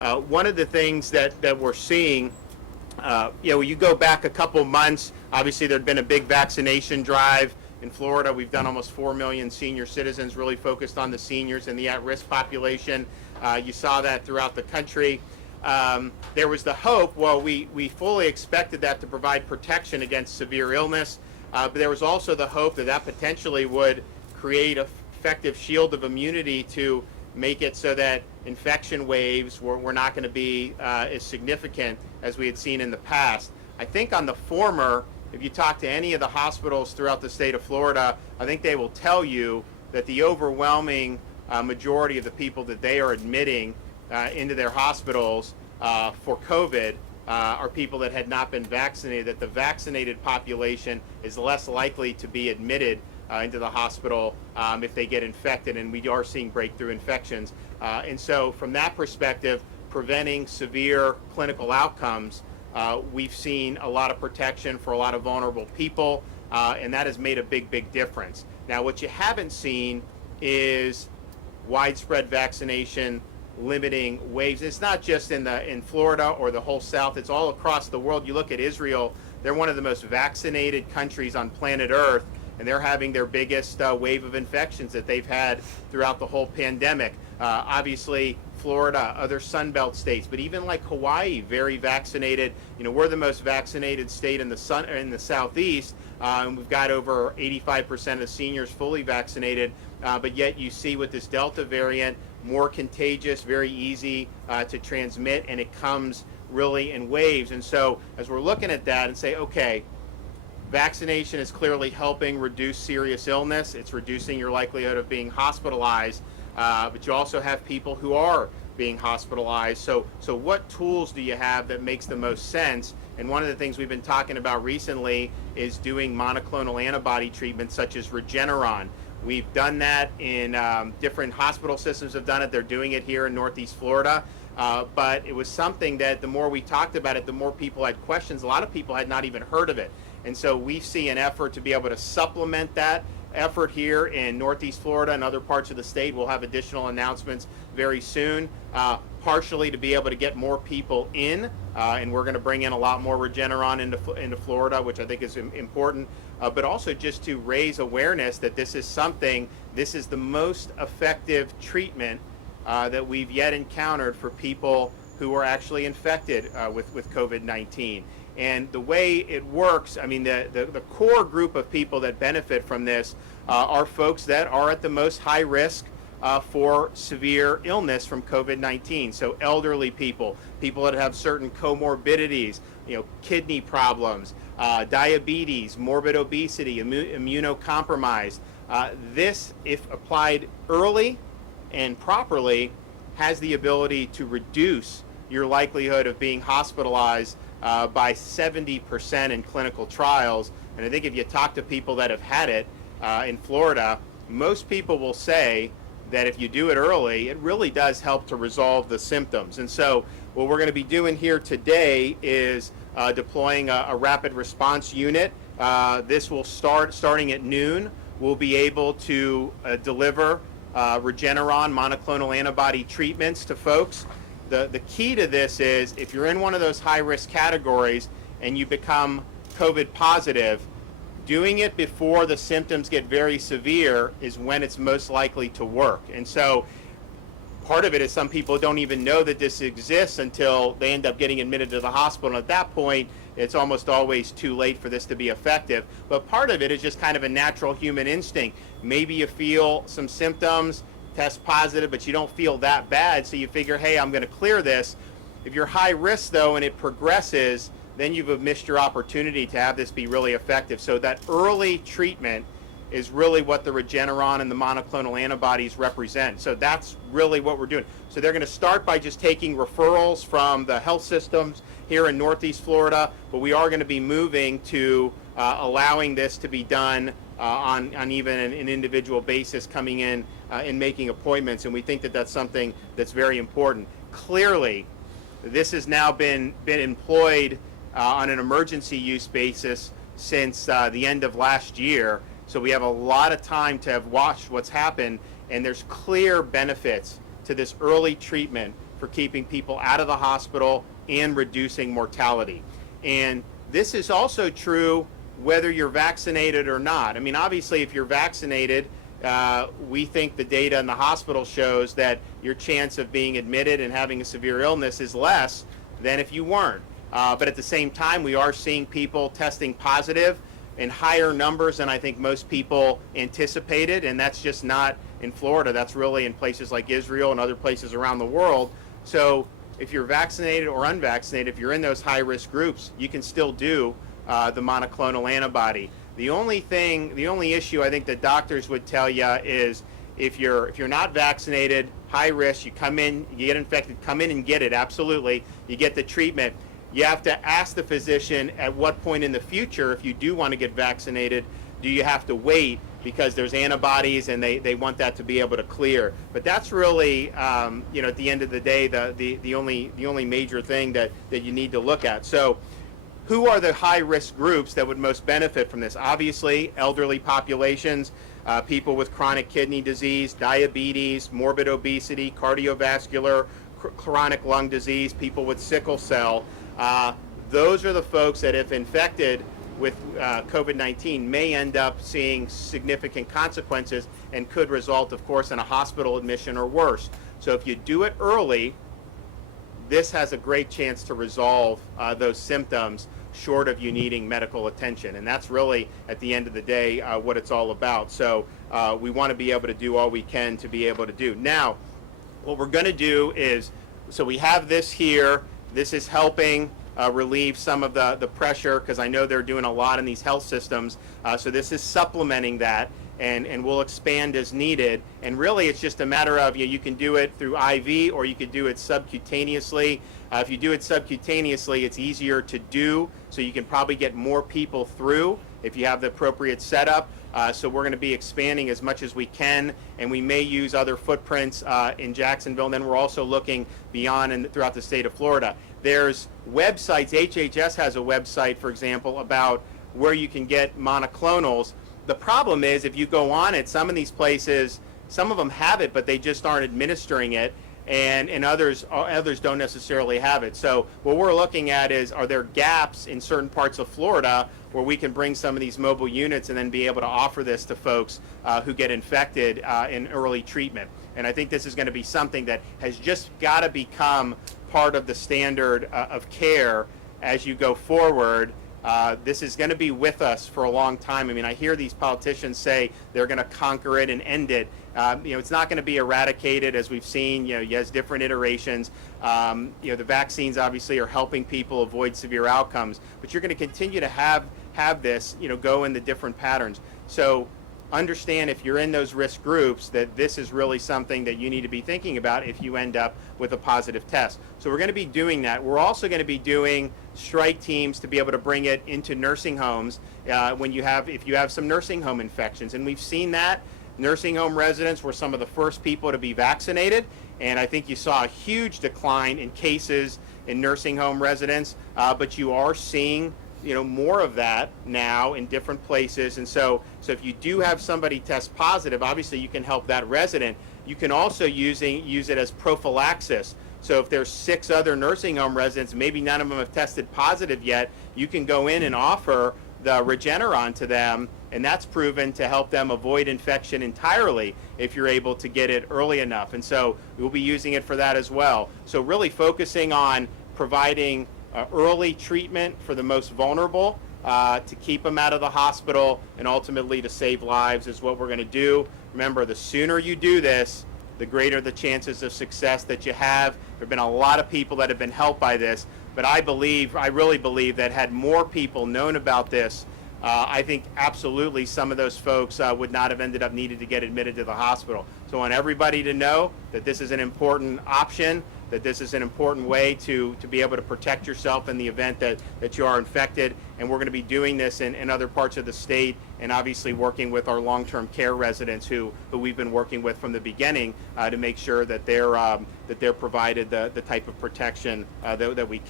One of the things that we're seeing, you go back a couple months, obviously there'd been a big vaccination drive. In Florida, we've done almost 4 million senior citizens, really focused on the seniors and the at-risk population. You saw that throughout the country. There was the hope, well, we fully expected that to provide protection against severe illness, but there was also the hope that that potentially would create an effective shield of immunity to make it so that infection waves were not going to be as significant as we had seen in the past. I think on the former, if you talk to any of the hospitals throughout the state of Florida, I think they will tell you that the overwhelming majority of the people that they are admitting into their hospitals for COVID are people that had not been vaccinated, that the vaccinated population is less likely to be admitted into the hospital if they get infected, and we are seeing breakthrough infections. And so from that perspective, preventing severe clinical outcomes, we've seen a lot of protection for a lot of vulnerable people, and that has made a big difference. Now, what you haven't seen is widespread vaccination limiting waves. It's not just in Florida or the whole South, it's all across the world. You look at Israel, they're one of the most vaccinated countries on planet Earth, and they're having their biggest wave of infections that they've had throughout the whole pandemic. Obviously, Florida, other Sunbelt states, but even like Hawaii, very vaccinated. You know, we're the most vaccinated state in the Southeast, and we've got over 85% of seniors fully vaccinated. But yet you see with this Delta variant, more contagious, very easy to transmit, and it comes really in waves. And so as we're looking at that and say, okay, vaccination is clearly helping reduce serious illness. It's reducing your likelihood of being hospitalized, but you also have people who are being hospitalized. So what tools do you have that makes the most sense? And one of the things we've been talking about recently is doing monoclonal antibody treatments such as Regeneron. We've done that in different hospital systems have done it. They're doing it here in Northeast Florida. But it was something that the more we talked about it, the more people had questions. A lot of people had not even heard of it. And so we see an effort to be able to supplement that effort here in Northeast Florida and other parts of the state. We'll have additional announcements very soon, partially to be able to get more people in, and we're going to bring in a lot more Regeneron into Florida, which I think is important, but also just to raise awareness that this is the most effective treatment that we've yet encountered for people who are actually infected with COVID-19. And the way it works, I mean, the core group of people that benefit from this are folks that are at the most high risk for severe illness from COVID-19. So elderly people, people that have certain comorbidities, kidney problems, diabetes, morbid obesity, immunocompromised. This, if applied early and properly, has the ability to reduce your likelihood of being hospitalized by 70% in clinical trials. And I think if you talk to people that have had it in Florida, most people will say that if you do it early, it really does help to resolve the symptoms. And so what we're going to be doing here today is deploying a rapid response unit. This will starting at noon. We'll be able to deliver Regeneron monoclonal antibody treatments to folks. The key to this is if you're in one of those high-risk categories and you become COVID positive, doing it before the symptoms get very severe is when it's most likely to work. And so part of it is some people don't even know that this exists until they end up getting admitted to the hospital. And at that point, it's almost always too late for this to be effective. But part of it is just kind of a natural human instinct. Maybe you feel some symptoms, test positive, but you don't feel that bad, so you figure, hey, I'm going to clear this. If you're high risk, though, and it progresses, then you've missed your opportunity to have this be really effective. So that early treatment is really what the Regeneron and the monoclonal antibodies represent. So that's really what we're doing. So they're going to start by just taking referrals from the health systems here in Northeast Florida, but we are going to be moving to allowing this to be done on even an individual basis, coming in and making appointments, and we think that that's something that's very important. Clearly, this has now been employed on an emergency use basis since the end of last year, so we have a lot of time to have watched what's happened, and there's clear benefits to this early treatment for keeping people out of the hospital and reducing mortality. And this is also true whether you're vaccinated or not. I mean, obviously, if you're vaccinated, we think the data in the hospital shows that your chance of being admitted and having a severe illness is less than if you weren't. But at the same time, we are seeing people testing positive in higher numbers than I think most people anticipated, and that's just not in Florida. That's really in places like Israel and other places around the world. So if you're vaccinated or unvaccinated, if you're in those high-risk groups, you can still do the monoclonal antibody. The only issue I think that doctors would tell you is if you're not vaccinated, high risk, you come in, you get infected, come in and get it, absolutely. You get the treatment. You have to ask the physician at what point in the future, if you do want to get vaccinated, do you have to wait because there's antibodies and they want that to be able to clear. But that's really, at the end of the day, the only major thing that you need to look at. So who are the high-risk groups that would most benefit from this? Obviously, elderly populations, people with chronic kidney disease, diabetes, morbid obesity, cardiovascular, chronic lung disease, people with sickle cell. Those are the folks that, if infected with COVID-19, may end up seeing significant consequences and could result, of course, in a hospital admission or worse. So if you do it early, this has a great chance to resolve those symptoms short of you needing medical attention. And that's really, at the end of the day, what it's all about. So we want to be able to do all we can to be able to do. Now, what we're going to do is, so we have this here. This is helping relieve some of the pressure, because I know they're doing a lot in these health systems. So this is supplementing that, and we'll expand as needed. And really, it's just a matter of, you can do it through IV or you could do it subcutaneously. If you do it subcutaneously, it's easier to do, so you can probably get more people through if you have the appropriate setup. So we're going to be expanding as much as we can, and we may use other footprints in Jacksonville. And then we're also looking beyond and throughout the state of Florida. There's websites. HHS has a website, for example, about where you can get monoclonals. The problem is, if you go on it, some of these places, some of them have it, but they just aren't administering it, and others don't necessarily have it. So what we're looking at is, are there gaps in certain parts of Florida where we can bring some of these mobile units and then be able to offer this to folks who get infected in early treatment. And I think this is going to be something that has just got to become part of the standard of care as you go forward. This is going to be with us for a long time. I mean, I hear these politicians say they're going to conquer it and end it. It's not going to be eradicated, as we've seen. Has different iterations. The vaccines obviously are helping people avoid severe outcomes, but you're going to continue to have this, go in the different patterns. So understand, if you're in those risk groups, that this is really something that you need to be thinking about if you end up with a positive test. So we're going to be doing that. We're also going to be doing strike teams to be able to bring it into nursing homes if you have some nursing home infections. And we've seen that. Nursing home residents were some of the first people to be vaccinated, and I think you saw a huge decline in cases in nursing home residents, but you are seeing more of that now in different places. And so if you do have somebody test positive, obviously you can help that resident. You can also use it as prophylaxis. So if there's 6 other nursing home residents, maybe none of them have tested positive yet, you can go in and offer the Regeneron to them, and that's proven to help them avoid infection entirely if you're able to get it early enough. And so we'll be using it for that as well. So really focusing on providing early treatment for the most vulnerable, to keep them out of the hospital, and ultimately to save lives is what we're going to do. Remember, the sooner you do this, the greater the chances of success that you have. There have been a lot of people that have been helped by this, but I really believe that had more people known about this, I think absolutely some of those folks would not have ended up needing to get admitted to the hospital. So I want everybody to know that this is an important option, that this is an important way to be able to protect yourself in the event that you are infected. And we're going to be doing this in other parts of the state, and obviously working with our long-term care residents who we've been working with from the beginning to make sure that they're provided the type of protection that we can.